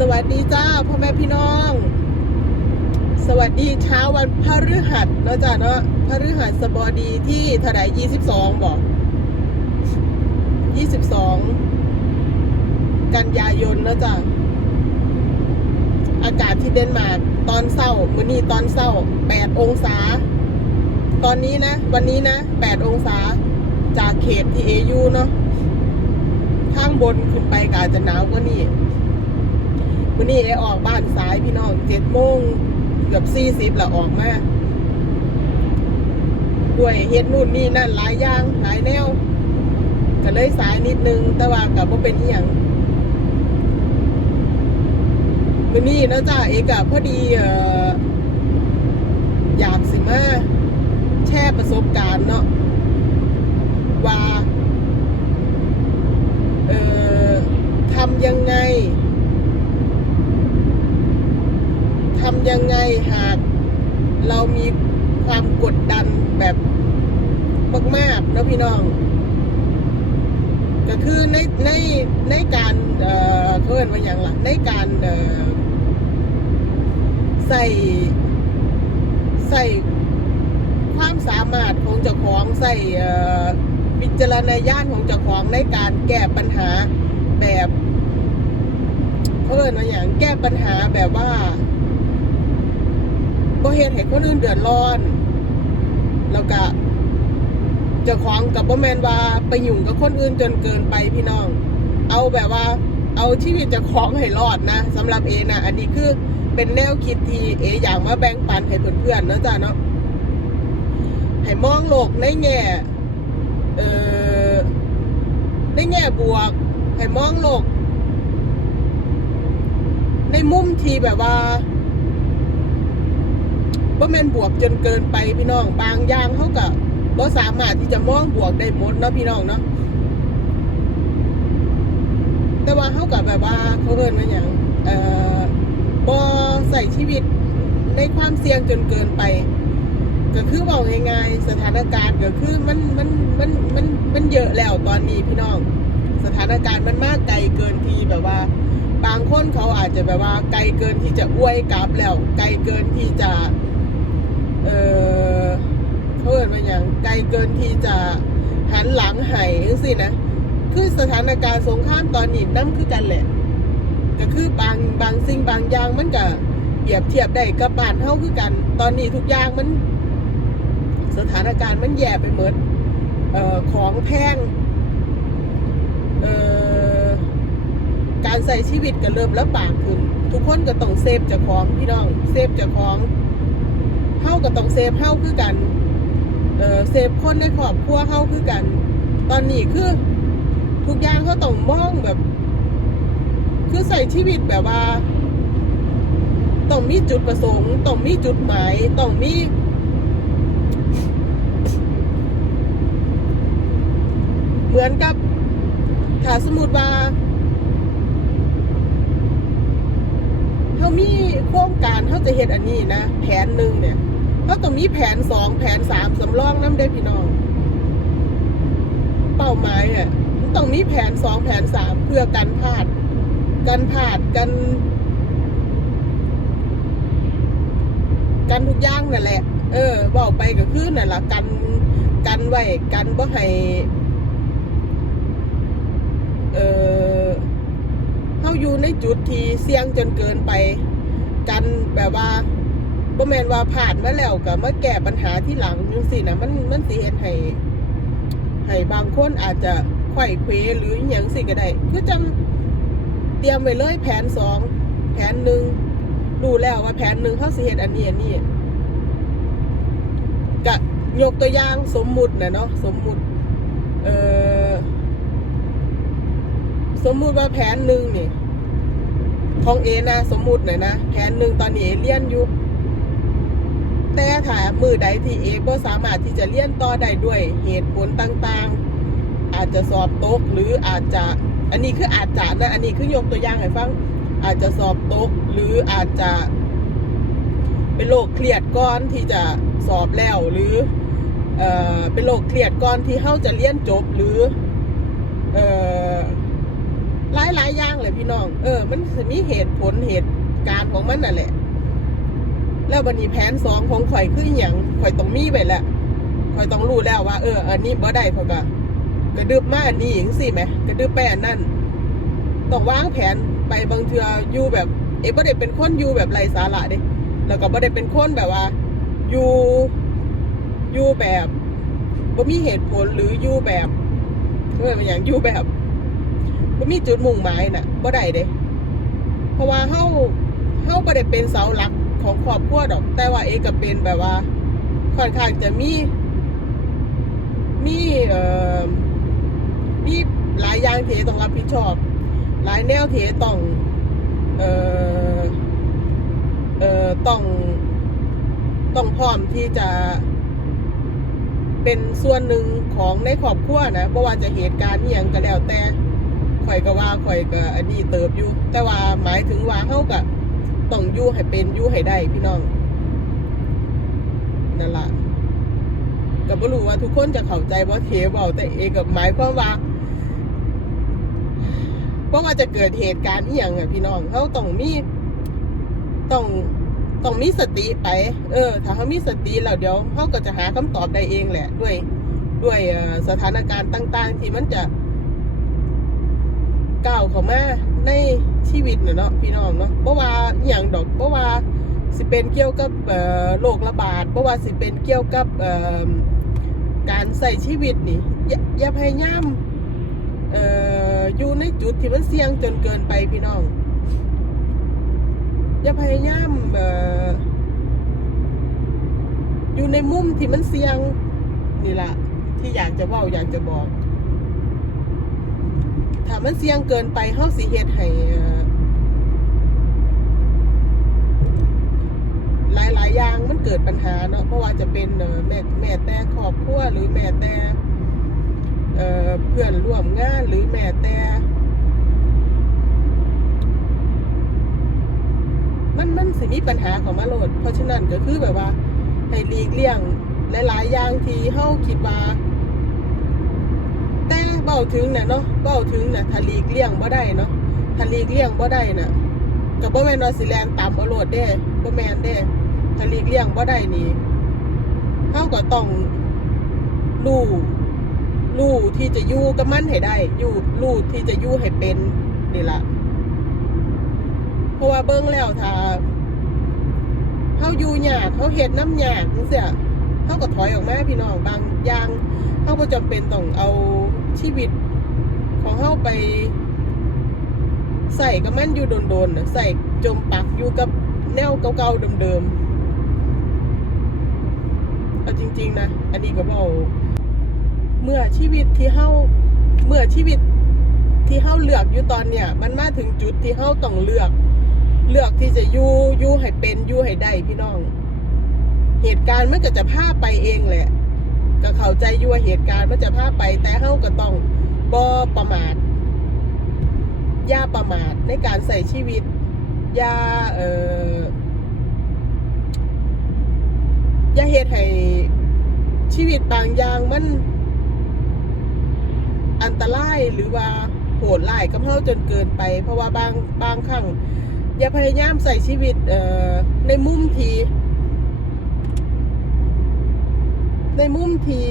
สวัสดีจ้าพ่อแม่พี่น้อง สวัสดีเช้าวันพฤหัสเนาะจ้าเนาะพฤหัสบดีที่เท่าไหร่ยี่สิบสองบอกยี่สิบสองกันยายนเนาะจ้าอากาศที่เดนมาร์กตอนเศร้ามื้อนี้ตอนเศร้าแปดองศา ตอนนี้นะ วันนี้นะแปดองศา จากเขตที่เอยูเนาะข้างบนขึ้นไปก็อาจจะหนาวกว่านี้ วันนี้เอออกบ้านสายพี่น้องเจ็ดโมงเกือบสี่สิบละออกมาด้วยเฮ็ดนู่นนี่นั่นหลายอย่างหลายแนวก็เลยสายนิดนึง แต่ว่ากับว่าเป็นอหย่างวันนี้นะจ้าเอกอะพอดีเอ่ออยากสิมาแชร์ประสบการณ์เนาะว่า เอ่อทำยังไง ทำยังไงหากเรามีความกดดันแบบมากๆ น้อง ก็คือในในในการเอ่อเขาเรียกว่าอย่างหล่ะในการเอ่อใส่ใส่ความสามารถของเจ้าของใส่เอ่อวิจารณญาณของเจ้าของในการแก้ปัญหาแบบเขาเรียกว่าอย่างแก้ปัญหาแบบว่าบ่เฮ็ดให้คนอื่นเดือดร้อน แล้วก็ เจ้าของกับบ่แมนว่าไปยุ่งกับคนอื่นจนเกินไปพี่น้อง เอาแบบว่าเอาชีวิตเจ้าของให้รอดนะสำหรับเอนะอันนี้คือเป็นแนวคิดที่เออยากมาแบ่งปันให้เพื่อนๆเนาะจ้ะเนาะให้มองโลกในแง่เอ่อในแง่บวกให้มองโลก ในมุมที่แบบว่าบ่แม่นบวกจนเกินไปพี่น้อง บางอย่างเขาก็บ่ สามารถที่จะมองบวกได้หมดเนาะพี่น้องเนาะแต่ว่าเขาก็แบบว่าเขาเอินว่าหยังเอ่อบ่ใส่ชีวิตในความเสี่ยงจนเกินไป ก็คือบอกง่ายๆสถานการณ์ก็คือมันมันมันมันมันเยอะแล้วตอนนี้พี่น้องสถานการณ์มันมากไกลเกินที่แบบว่า บางคนเขาอาจจะแบบว่า ไกลเกินที่จะอวยกลับแล้ว ไกลเกินที่จะ เอ่อ เขาเอินว่าอย่างไกลเกินที่จะหันหลังให้สินะคือสถานการณ์สงครามตอนนี้นั่คือกันแหละก็คือบางบางสิ่งบางอย่างมันก็เปรียบเทียบได้กับบ้านเฮาคือกัน ตอนนี้ทุกอย่างมัน สถานการณ์มันแย่ไปหมดเอ่อของแพงเอ่อการใส่ชีวิตก็เริ่มลำบากขึ้น ทุกคนก็ต้องเซฟจ้าของพี่น้อง เซฟจ้าของเฮาก็ต้องเซฟเฮาคือกัน เออเซฟคนในครอบครัวเฮาคือกัน ตอนนี้คือ ทุกอย่างเขาต้องมองแบบ คือใส่ชีวิตแบบว่าต้องมีจุดประสงค์ต้องมีจุดหมายต้องมีเหมือนกับถ้าสมมติว่าเขามีโครงการเขาจะเห็นอันนี้นะแผนหนึ่งเนี่ย ต้องมีแผนสองแผนสามสำรองน้ำได้พี่น้อง เป้าหมายอะต้องมีแผนสองแผนสามเพื่อกันพลาด กันพลาดกัน กันทุกอย่างนั่นแหละ เออบอกไปก็คือนั่นแหละกันกันไว้กันบ่ให้เออเขาอยู่ในจุดที่เสี่ยงจนเกินไป กันแบบว่า บ่แมนว่าผ่านมาแล้วก็มาแก้ปัญหาที่หลังจังซี่นะมันมันสิเฮ็ดให้ให้บางคนอาจจะไขว้เควหรืออหยังสิก็ได้คือจังเตรียมไว้เลยแผนสองแผนหนึ่งรู้แล้วว่าแผนหนึ่งเขาสิเฮ็ดอันนี้อันนี้ก็ยกตัวอย่างสมมุตินะเนาะสมมุติ เออสมมุติว่าแผนหนึ่งนี่ของเอนะสมมุติหน่อยนะแผนหนึ่งตอนนี้เอเรียนอยู่ แต่ถ้ามือใดที่เอก็สามารถที่จะเรียนต่อได้ด้วยเหตุผลต่างๆ อาจจะสอบตกหรืออาจจะอันนี้คืออาจจะนะอันนี้คือยกตัวอย่างให้ฟังอาจจะสอบตกหรืออาจจะเป็นโรคเครียดก้อนที่จะสอบแล้วหรือเอ่อเป็นโรคเครียดก่อนที่เขาจะเรียนจบหรือเอ่อหลายหลายๆอย่างเลยพี่น้อง เออ มันมีเหตุผลเหตุการณ์ของมันน่ะแหละ แล้วบันนี้แผนสองของข่อยคืออย่างข่อยต้องมีไปแล้วข่อยต้องรู้แล้วว่า เออ อันนี้บ่ได้ข่อยก็กระดึบมาอันนี้อย่างสิไหมกระดึบไปอันนั้นต้องวางแผนไปบางเทืออยู่แบบ เอ๊ะบ่ได้เป็นคนอยู่แบบไรสาระเด้แล้วก็บ่ได้เป็นคนแบบว่าอยู่อยู่แบบบ่มีเหตุผลหรืออยู่แบบเออเป็นอย่างอยู่แบบบ่มีจุดมุ่งหมายน่ะบ่ได้เด้เพราะว่าเฮาเฮาบ่ได้เป็นเสาหลัก ของครอบครัวดอก แต่ว่าเอกก็เป็นแบบว่า ค่อนข้างจะมี มีเอ่อมีหลายอย่างที่ต้องรับผิดชอบ หลายแนวที่ต้อง เอ่อเอ่อต้องต้องพร้อมที่จะเป็นส่วนหนึ่งของในครอบครัวนะเพราะว่าจะเหตุการณ์อย่างก็แล้วแต่ข่อยก็ว่าข่อยก็อันนี้เติบอยู่ แต่ว่าหมายถึงว่าเฮาก็ ต้องอยู่ให้เป็นอยู่ให้ได้พี่น้องนั่นละก็บ่รู้ว่าทุกคนจะเข้าใจบ่าเทเว้าแต่เอกับหมายความว่าเพราะว่าจะเกิดเหตุการณ์อีหยังอะพี่น้องเขาต้องมีต้องต้องมีสติไป เออ ถ้าเขามีสติแล้วเดี๋ยวเขาก็จะหาคำตอบได้เองแหละ ด้วย ด้วยสถานการณ์ต่าง ๆ ที่มันจะก้าวเข้ามา ในชีวิตเนาะพี่น้องเนาะเพราะว่าอย่างดอกเพราะว่าสิเป็นเกี่ยวกับโรคระบาดเพราะว่าสิเป็นเกี่ยวกับการใส่ชีวิตนี่อย่าพยายามอยู่ในจุดที่มันเสี่ยงจนเกินไปพี่น้องอย่าพยายามอยู่ในมุมที่มันเสี่ยงนี่แหละที่อยากจะว่าอยากจะบอก ถ้ามันเสี่ยงเกินไปเฮาสิเฮ็ดให้หลายหลายๆอย่างมันเกิดปัญหาเนาะเพราะว่าจะเป็นแม่แม่แต่ครอบครัวหรือแม่แต่เอ่อเพื่อนร่วมงานหรือแม่แต่ มันมันสิมีปัญหาของมาโหลด เพราะฉะนั้นก็คือแบบว่าให้หลีกเลี่ยงหลายๆอย่างที่เฮาคิดว่า เบ้าถึงน่ะเนาะเบ้าถึงน่ะถ้าหลีกเลี่ยงบ่ได้เนาะถ้าหลีกเลี่ยงบ่ได้น่ะก็บ่แม่นว่าสิแลนตามเอาโลดเด้บ่แม่นเด้ถ้าหลีกเลี่ยงบ่ได้นี่เฮาก็ต้องรู้รู้ที่จะอยู่กับมันให้ได้อยู่รู้ที่จะอยู่ให้เป็นนี่ล่ะเพราะว่าเบิ้งแล้วถ้าเขาอยู่ยากเขาเห็ดน้ำยากนั่นเสียเขาก็ถอยออกมาพี่น้องบางอย่างเขาก็จำเป็นต้องเอา ชีวิตของเขาไปใส่กับมันอยู่โดนๆใส่จมปักอยู่กับแนวเก่าๆเดิมๆเอาจริง ๆ นะ อันนี้ก็บอกเมื่อชีวิตที่เขาเมื่อชีวิตที่เขาเลือกอยู่ตอนเนี้ยมันมาถึงจุดที่เขาต้องเลือก เลือกที่จะอยู่อยู่ให้เป็นอยู่ให้ได้พี่น้อง เหตุการณ์มันก็จะพาไปเองแหละ ก็เข้าใจอยู่ว่าเหตุการณ์มันจะพาไป แต่เฮาก็ต้องบ่ประมาทอย่าประมาทในการใส่ชีวิตอย่าเอ่ออย่าเหตุให้ชีวิตบางอย่างมันอันตรายหรือว่าโหดร้ายกับเฮาจนเกินไป เพราะว่าบางบางครั้งอย่าพยายามใส่ชีวิตเอ่อในมุมที่ ในมุมที่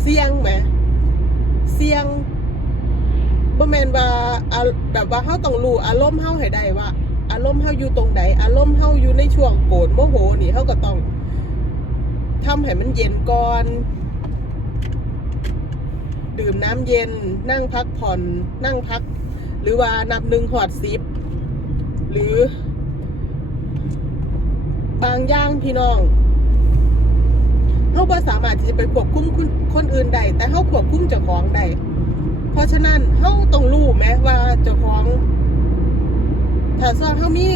เสี่ยงไหมเสี่ยงบ่แมนว่าแบบว่าเฮาต้องรู้อารมณ์เฮาให้ได้ว่า อารมณ์เฮาอยู่ตรงไหนอารมณ์เฮาอยู่ในช่วงโกรธโมโหนี่เฮาก็ต้องทำให้มันเย็นก่อน ดื่มน้ำเย็น นั่งพักผ่อน นั่งพัก หรือว่านับหนึ่งหอดสิบหรือ บางอย่างพี่น้องเขาบ่สามารถที่จะไปควบคุมคนคนอื่นได้แต่เขาควบคุมเจ้าของได้เพราะฉะนั้นเขาต้องรู้ไหมว่าเจ้าของถ้าซ่าเขามี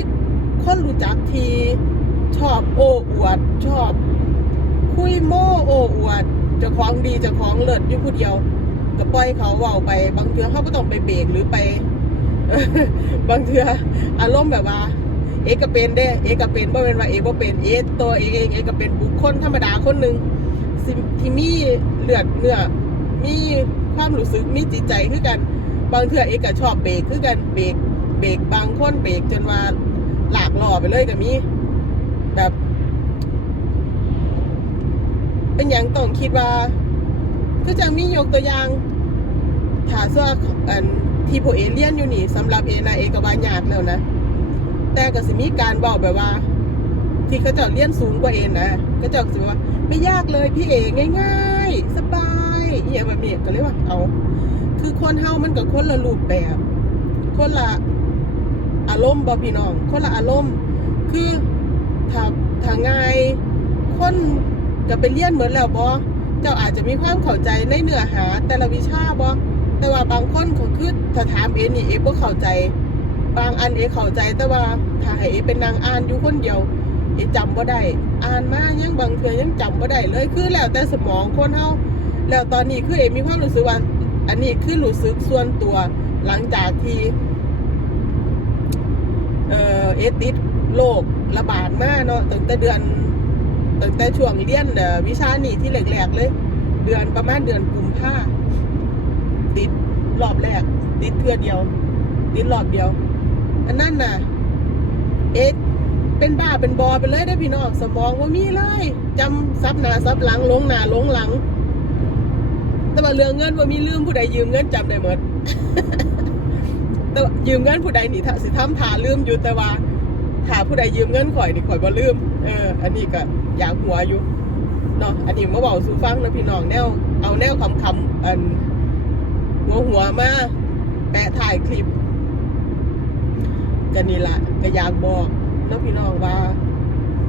คนรู้จักทีชอบโอ้อวด ชอบ คุยโม้โอ้อวดเจ้าของดีเจ้าของเลิศอยู่ผู้เดียวก็ปล่อยเขาเว้าไป บางเทือเขาก็ต้องไปเบรกหรือไป บางเทืออารมณ์แบบว่า เอก็เป็นเด้เอก็เป็นบ่เป็นว่าเอกบ่เป็นเอกตัวเอเองเอก็เป็นบุคคลธรรมดาคนหนึ่งที่มีเลือดเนื้อมีความรู้สึกมีจิตใจคือกัน บางเทื่อเอก็ชอบเบรกคือกันเบรกเบรกบางคนเบรกจนว่าหลากหล่อไปเลยก็มีแบบเป็นอย่างต้องคิดว่าคือจะมียกตัวอย่างถ้าเสื้ออันที่พวกเอเลียนอยู่นี่สำหรับเอนะเอกบายากแล้วนะ แต่ก็สิมีการบอกแบบว่า ที่เขาเจ้าเลี้ยนสูงกว่าเองนะก็เจ้าสิว่า ไม่ยากเลยพี่เอกง่าย ๆ สบายอย่างแบบนี้ก็เลยว่าเอา คือคนเฮามันกับคนละรูปแบบ คนละอารมณ์บอพี่น้อง คนละอารมณ์ คือถ้าถ้าง่ายคนจะไปเรียนเหมือนแล้วบอเจ้าอาจจะมีความเข้าใจในเนื้อหาแต่ละวิชาบอแต่ว่าบางคนเขาคือถ้าถามเอ็นี่เอบ่เข้าใจ บางอันเอเข้าใจแต่ว่าถ้าให้เอเป็นนางอ่านอยู่คนเดียวเอจำบ่ได้อ่านมายังบางเทื่อยังจำบ่ได้เลยคือแล้วแต่สมองคนเฮาแล้วตอนนี้คือเอมีความรู้สึกว่าอันนี้คือรู้สึกส่วนตัวหลังจากที่เออเอติดโรคระบาดมาเนาะตั้งแต่เดือนตั้งแต่ช่วงเรียนวิชานี่ที่แรกๆเลย เดือนประมาณเดือนกุมภาติดรอบแรก ติดเทื่อเดียว ติดรอบเดียว อันนั้นน่ะ เอ๊ะเป็นบ้าเป็นบอไปเลยได้พี่น้องสมองว่ามีเลยจำซับหนาซับหลังลงหนาลงหลัง แต่ว่าเรื่องเงินว่ามีลืมผู้ใดยืมเงินจำได้หมดแต่ยืมเงินผู้ใดนี่ถ้าสิทำถาลืมอยู่แต่ว่าถ้าผู้ใดยืมเงินข่อยนี่ข่อยบ่ลืมเอออันนี้ก็อยากหัวอยู่เนาะอันนี้มาบอกสู่ฟังนะพี่น้องแนวเอาแนวคำคำอันหัวหัวมาแปะถ่ายคลิป กันนี่ละก็อยากบอกน้องพี่น้องว่า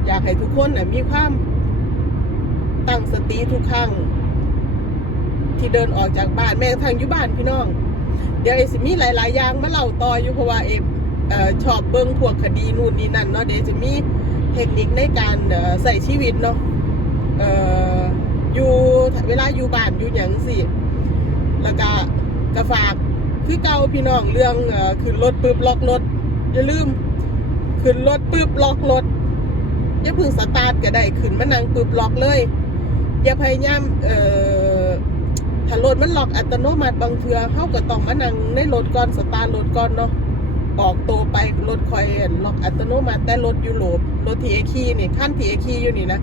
อยากให้ทุกคนน่ะมีความตั้งสติทุกครั้งที่เดินออกจากบ้านแม้ทั่งอยู่บ้านพี่น้อง เดี๋ยวเอสิมีหลาย ๆ อย่างมาเล่าต่ออยู่เพราะว่าเออชอบเบิ้งพวกคดีนู่นนี่นั่นเนาะเดี๋ยวจะมีเทคนิคในการใส่ชีวิตเนาะเอ่อยู่เวลาอยู่บ้านอยู่อย่างสิแล้วก็กระฝากคือเก่าพี่น้องเรื่องเอ่อขึ้นรถปึ๊บล็อกรถ อย่าลืม ขึ้นรถปึ๊บล็อกรถอย่าพึ่งสตาร์ทก็ได้ขึ้นมานั่งปึ๊บล็อกเลย อย่าพยายามเอ่อถ้ารถมันล็อกอัตโนมัติบางเทือเฮาก็ต้องมานั่งในรถก่อนสตาร์ทรถก่อนเนาะออกตัวไปรถคอยล็อกอัตโนมัติแต่รถยุโรปรถทีเอคีนี่ขั้นทีเอคีอยู่นี่นะ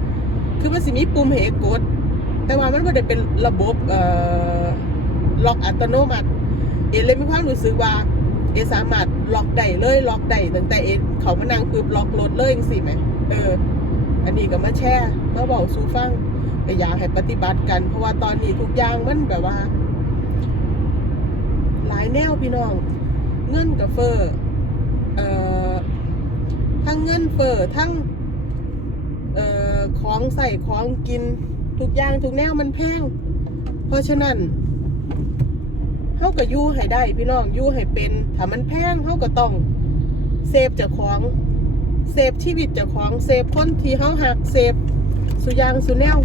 คือมันสิมีปุ่มให้กดแต่ว่ามันไม่ได้เป็นระบบเอ่อล็อกอัตโนมัติเอเลยมีความรู้สึกว่า เอสามารถล็อกได้เลยล็อกได้ตั้งแต่เอเขามานั่งปุ๊บล็อกรถเลยจังสิไหมเออ อันนี้ก็มาแช่มาบอกสู่ฟังก็อยากให้ปฏิบัติกัน เพราะว่าตอนนี้ทุกอย่างมันแบบว่า หลายแนวพี่น้อง เงินกับเฟอร์เอ่อทั้งเงินเฟอร์ทั้งเอ่อของใส่ของกินทุกอย่างทุกแนวมันแพงเพราะฉะนั้น เฮาก็ยู่ให้ได้ พี่น้องอยู่ให้เป็น ถ้ามันแพงเฮาก็ต้องเซฟจ้าของเซฟชีวิตจ้าของเซฟคนที่เฮาหักเซฟสุยางสุแนว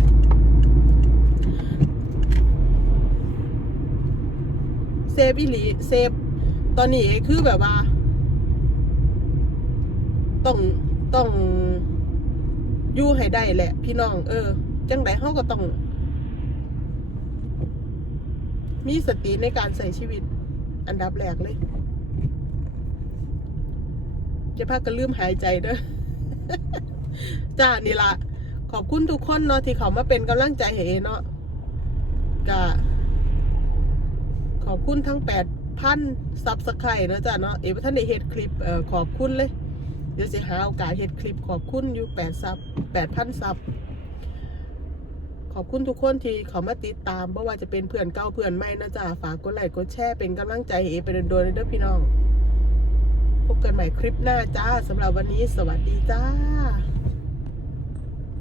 เซฟอีหลีเซฟตอนนี้คือแบบว่า ต้องต้องอยู่ให้ได้แหละ พี่น้อง เออ จังไดเฮาก็ต้อง มีสติในการใส่ชีวิต อันดับแรกเลยจะพักก็ลืมหายใจเด้อจ้านี่ละขอบคุณทุกคนเนาะที่เขามาเป็นกำลังใจให้เอเนาะกะขอบคุณทั้งแปดพันซับสไครต์นะจ้าเนาะเอว่าท่านได้เฮ็ดคลิปเอ่อขอบคุณเลย เดี๋ยวจะหาโอกาสเฮ็ดคลิปขอบคุณอยู่แปดซับแปดพันซับ ขอบคุณทุกคนที่เขามาติดตามไม่ว่าจะเป็นเพื่อนเก่าเพื่อนใหม่นะจ๊ะฝากกดไลค์กดแชร์เป็นกำลังใจให้เอไปโดนๆเลยเด้อพี่น้อง พบกันใหม่คลิปหน้าจ้าสำหรับวันนี้สวัสดีจ้า